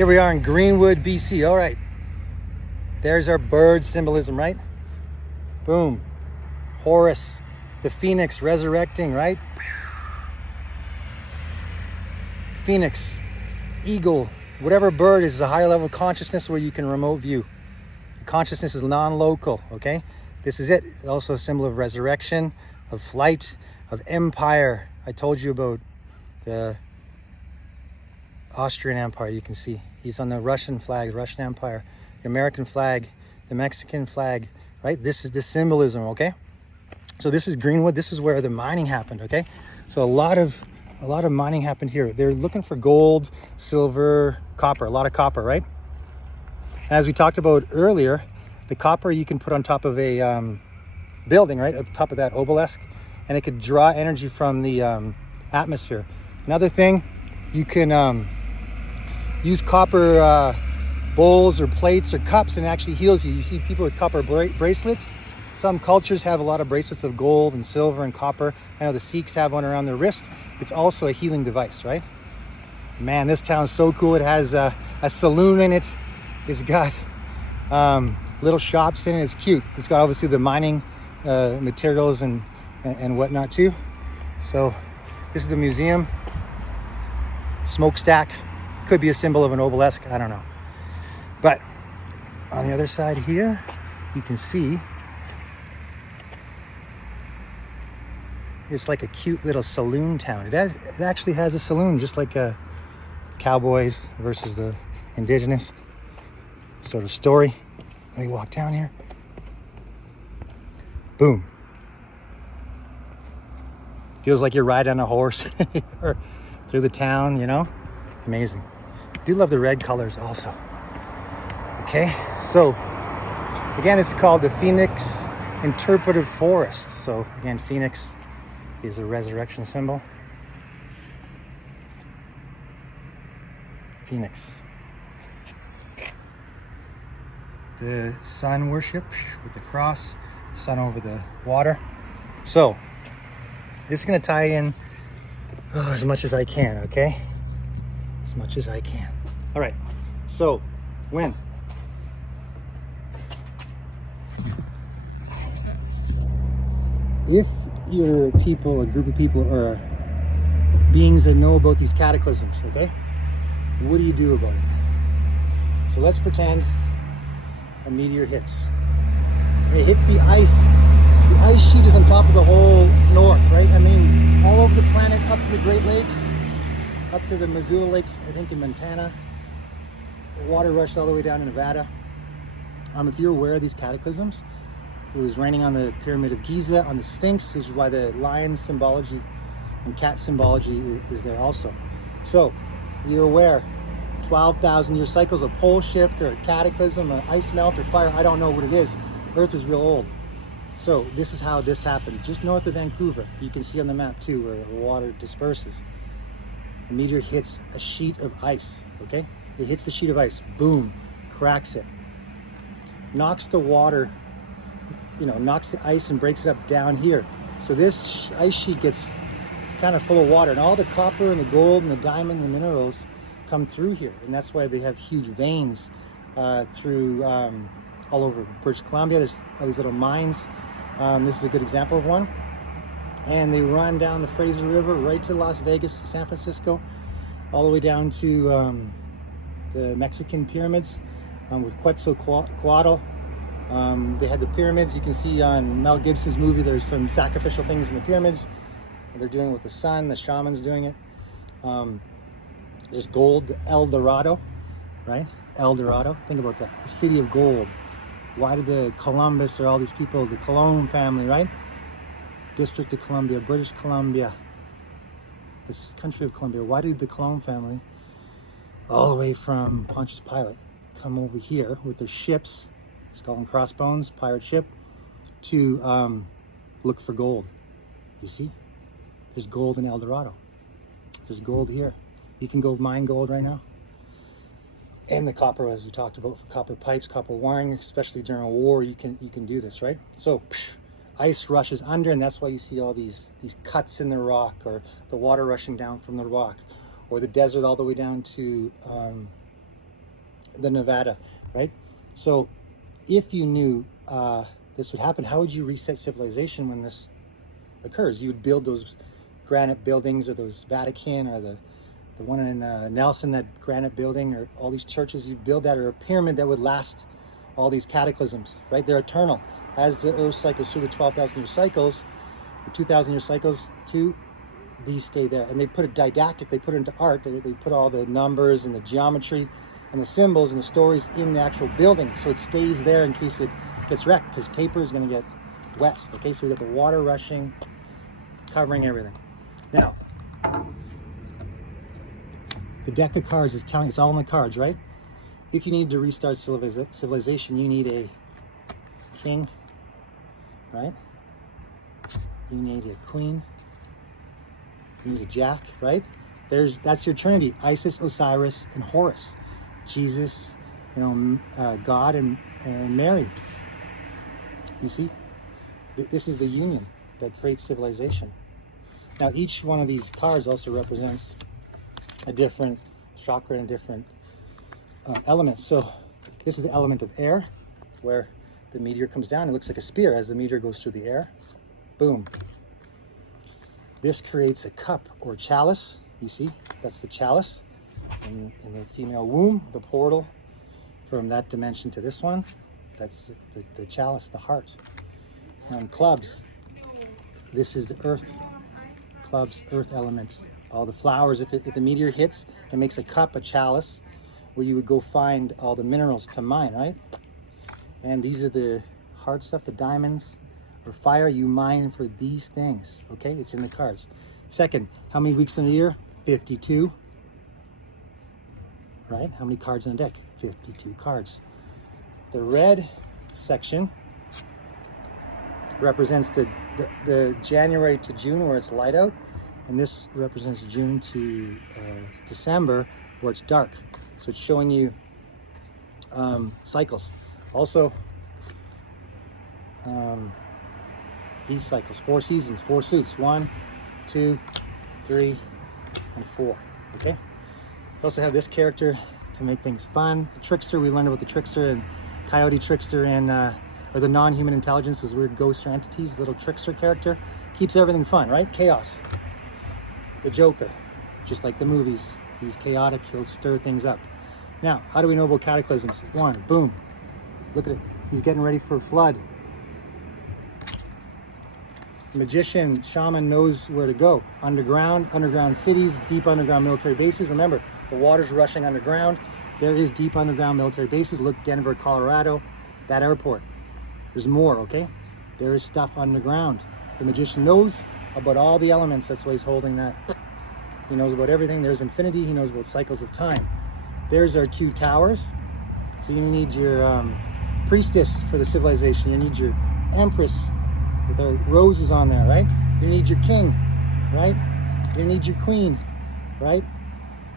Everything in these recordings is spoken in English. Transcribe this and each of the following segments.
Here we are in Greenwood, BC. All right, there's our bird symbolism, right? Boom. Horus, the phoenix resurrecting, right? Phoenix, eagle, whatever bird is a higher level of consciousness where you can remote view. Consciousness is non-local, okay? This is it. Also a symbol of resurrection, of flight, of empire. I told you about the Austrian Empire, you can see. He's on the Russian flag, the Russian Empire, the American flag, the Mexican flag, right? This is the symbolism, okay? So this is Greenwood. This is where the mining happened, okay? So a lot of mining happened here. They're looking for gold, silver, copper, a lot of copper, right? And as we talked about earlier, the copper you can put on top of a building, right? Up top of that obelisk, and it could draw energy from the atmosphere. Another thing, you can use copper bowls or plates or cups, and it actually heals you. You see people with copper bracelets. Some cultures have a lot of bracelets of gold and silver and copper. I know the Sikhs have one around their wrist. It's also a healing device, right? Man, this town's so cool. It has a saloon in it. It's got little shops in it. It's cute. It's got obviously the mining materials and whatnot too. So this is the museum. Smokestack. Could be a symbol of an obelisk. I don't know. But on the other side here, you can see it's like a cute little saloon town. It actually has a saloon, just like cowboys versus the indigenous sort of story. Let me walk down here. Boom. Feels like you're riding on a horse or through the town, you know? Amazing. I do love the red colors also. Okay, so again, it's called the Phoenix Interpretive Forest. So again, Phoenix is a resurrection symbol. Phoenix. The sun worship with the cross, sun over the water. So this is going to tie in as much as I can, okay? As much as I can. All right, so when? If you're people, a group of people, or beings that know about these cataclysms, okay? What do you do about it? So let's pretend a meteor hits. And it hits the ice. The ice sheet is on top of the whole north, right? I mean, all over the planet, up to the Great Lakes, up to the Missoula Lakes, I think in Montana. The water rushed all the way down to Nevada. If you're aware of these cataclysms, it was raining on the Pyramid of Giza, on the Sphinx, which is why the lion symbology and cat symbology is there also. So, you're aware, 12,000 year cycles, a pole shift or a cataclysm, an ice melt or fire, I don't know what it is. Earth is real old. So this is how this happened, just north of Vancouver. You can see on the map too where the water disperses. A meteor hits a sheet of ice, okay? It hits the sheet of ice, boom, cracks it. Knocks the water, knocks the ice and breaks it up down here. So this ice sheet gets kind of full of water, and all the copper and the gold and the diamond and the minerals come through here. And that's why they have huge veins through all over British Columbia. There's all these little mines. This is a good example of one. And they run down the Fraser River right to Las Vegas, San Francisco, all the way down to the Mexican pyramids with Quetzalcoatl. They had the pyramids. You can see on Mel Gibson's movie, there's some sacrificial things in the pyramids. They're doing it with the sun, the shaman's doing it. There's gold, El Dorado, right? El Dorado, think about that, the city of gold. Why did the Columbus or all these people, the Cologne family, right? District of Columbia, British Columbia, this country of Columbia, why did the Cologne family, all the way from Pontius Pilate, come over here with their ships, skull and crossbones, pirate ship, to look for gold? You see? There's gold in El Dorado. There's gold here. You can go mine gold right now. And the copper, as we talked about, copper pipes, copper wiring, especially during a war, you can do this, right? So ice rushes under, and that's why you see all these cuts in the rock, or the water rushing down from the rock, or the desert all the way down to the Nevada, right? So if you knew this would happen, how would you reset civilization when this occurs? You would build those granite buildings, or those Vatican, or the one in Nelson, that granite building, or all these churches. You'd build that, or a pyramid that would last all these cataclysms, right? They're eternal. As the earth cycles through the 12,000 year cycles, or 2,000 year cycles, these stay there. And they put it didactic, they put it into art, they put all the numbers and the geometry and the symbols and the stories in the actual building, so it stays there in case it gets wrecked, because paper is going to get wet. Okay, so we got the water rushing, covering everything. Now, the deck of cards is telling, it's all in the cards, right? If you need to restart civilization, you need a king, right? You need a queen. You need a jack, right? That's your Trinity: Isis, Osiris, and Horus. Jesus, God, and Mary. You see, this is the union that creates civilization. Now, each one of these cards also represents a different chakra and different elements. So this is the element of air, where the meteor comes down. It looks like a spear as the meteor goes through the air. Boom. This creates a cup or chalice. You see, that's the chalice in the female womb, the portal from that dimension to this one. That's the chalice, the heart. And clubs, this is the earth. Clubs, earth elements. All the flowers, if the meteor hits, it makes a cup, a chalice, where you would go find all the minerals to mine, right? And these are the hard stuff, the diamonds or fire, you mine for these things, okay? It's in the cards. Second, how many weeks in a year? 52, right? How many cards in a deck? 52 cards. The red section represents the January to June, where it's light out, and this represents June to December, where it's dark. So it's showing you cycles. Also, these cycles, 4 seasons, 4 suits, 1, 2, 3, and 4. Okay. We also have this character to make things fun. The trickster. We learned about the trickster and coyote trickster, and or the non-human intelligence, those weird ghosts or entities. Little trickster character keeps everything fun, right? Chaos. The Joker, just like the movies, he's chaotic. He'll stir things up. Now, how do we know about cataclysms? 1, boom. Look at it. He's getting ready for a flood. Magician, shaman knows where to go. Underground cities, deep underground military bases. Remember, the water's rushing underground. There is deep underground military bases. Look, Denver, Colorado, that airport. There's more, okay? There is stuff underground. The magician knows about all the elements. That's why he's holding that. He knows about everything. There's infinity. He knows about cycles of time. There's our 2 towers. So you need your priestess for the civilization. You need your empress with our roses on there, right? You need your king, right? You need your queen, right?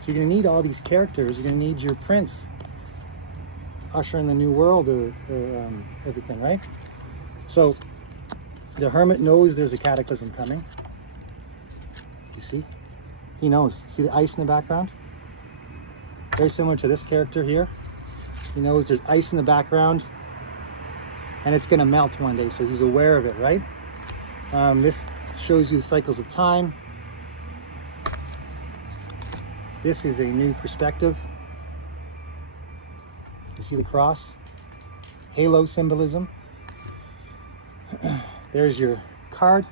So you're gonna need all these characters. You're gonna need your prince, usher in the new world, or everything, right? So the hermit knows there's a cataclysm coming. You see? He knows. See the ice in the background? Very similar to this character here. He knows there's ice in the background and it's gonna melt one day, so he's aware of it, right? This shows you cycles of time. This is a new perspective. You see the cross? Halo symbolism. There's your card,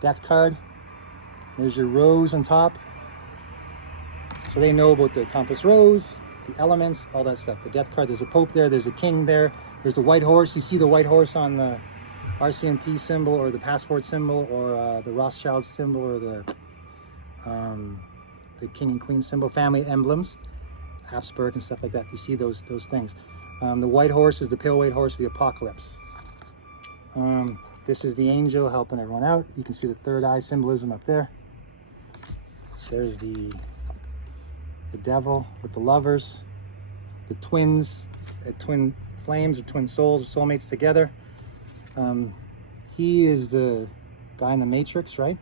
death card. There's your rose on top. So they know about the compass rose, the elements, all that stuff. The death card, there's a pope there, there's a king there. There's the white horse. You see the white horse on the RCMP symbol, or the passport symbol, or the Rothschild symbol, or the king and queen symbol, family emblems, Habsburg and stuff like that. You see those things. The white horse is the pale white horse of the apocalypse. This is the angel helping everyone out. You can see the third eye symbolism up there. There's the devil with the lovers, the twins, twin flames or twin souls or soulmates together. He is the guy in the Matrix, right?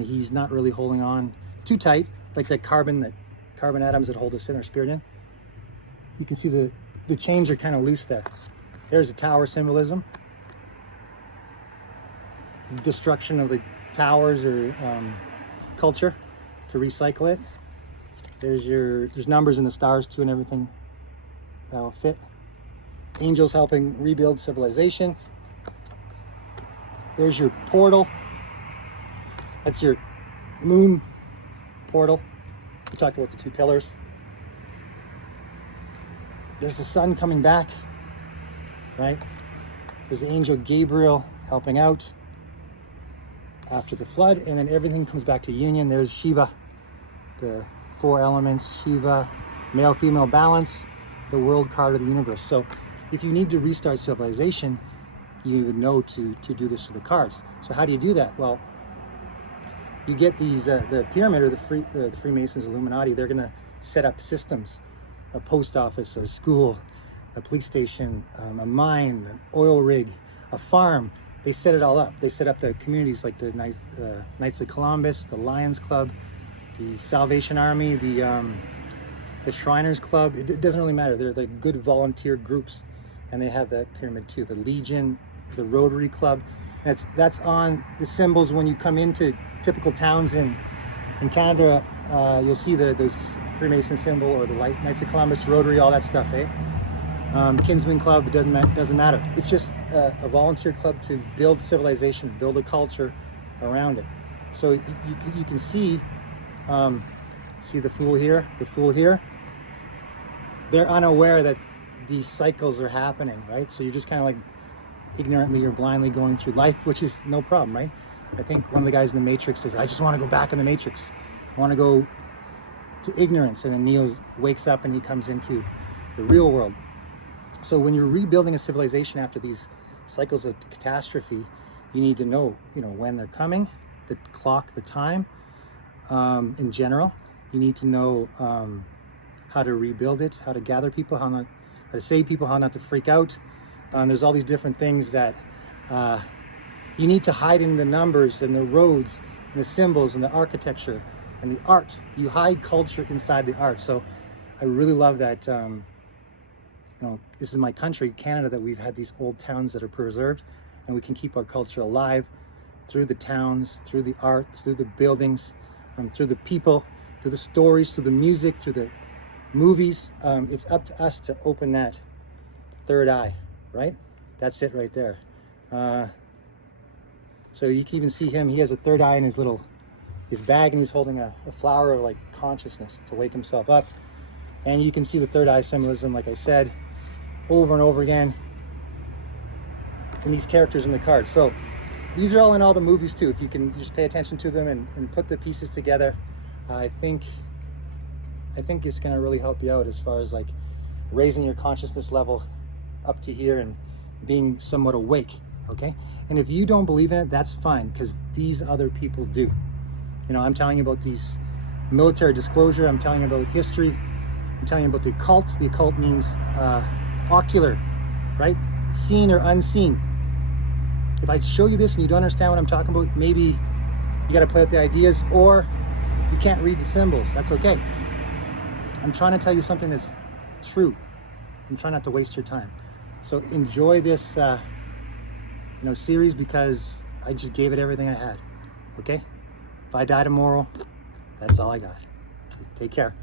He's not really holding on too tight, like that carbon atoms that hold us in, our spirit in. you can see the chains are kind of loose there. There's the tower symbolism. Destruction of the towers or culture to recycle it. There's numbers in the stars too and everything that'll fit. Angels helping rebuild civilization. There's your portal. That's your moon portal. We talked about the 2 pillars. There's the sun coming back, right? There's the angel Gabriel helping out after the flood, and then everything comes back to union. There's Shiva, the 4 elements, Shiva, male, female balance, the world card of the universe. So if you need to restart civilization, you would know to do this with the cards. So how do you do that? Well, you get these, the pyramid or the Freemasons, Illuminati, they're gonna set up systems, a post office, a school, a police station, a mine, an oil rig, a farm. They set it all up. They set up the communities like the Knights of Columbus, the Lions Club, the Salvation Army, the Shriners Club. It doesn't really matter. They're the good volunteer groups, and they have that pyramid too. The Legion, the Rotary Club. That's on the symbols when you come into typical towns in Canada. You'll see those Freemason symbol or the Knights of Columbus, Rotary, all that stuff, eh? Kinsman Club, it doesn't matter. It's just a volunteer club to build civilization, build a culture around it. So you can see the Fool here, the Fool here. They're unaware that these cycles are happening, right? So you're just kind of like ignorantly or blindly going through life, which is no problem, right? I think one of the guys in the Matrix says, I just want to go back in the Matrix. I want to go to ignorance. And then Neo wakes up and he comes into the real world. So when you're rebuilding a civilization after these cycles of catastrophe, you need to know, when they're coming, the clock, the time, in general. You need to know how to rebuild it, how to gather people, how to save people, how not to freak out. There's all these different things that you need to hide in the numbers and the roads and the symbols and the architecture and the art. You hide culture inside the art. So I really love that, this is my country, Canada, that we've had these old towns that are preserved, and we can keep our culture alive through the towns, through the art, through the buildings, through the people, through the stories, through the music, through the movies. It's up to us to open that third eye, right? That's it right there. So you can even see him, he has a third eye in his bag, and he's holding a flower of like consciousness to wake himself up. And you can see the third eye symbolism, like I said, over and over again in these characters in the cards. So these are all in all the movies too. If you can just pay attention to them and put the pieces together, I think it's going to really help you out as far as like raising your consciousness level up to here and being somewhat awake, okay? And if you don't believe in it, that's fine, because these other people do. I'm telling you about these military disclosure, I'm telling you about history, I'm telling you about the occult. The occult means ocular, right? Seen or unseen. If I show you this and you don't understand what I'm talking about, maybe you got to play with the ideas, or you can't read the symbols. That's okay. I'm trying to tell you something that's true. I'm trying not to waste your time. So enjoy this series, because I just gave it everything I had. Okay? If I die tomorrow, that's all I got. Take care.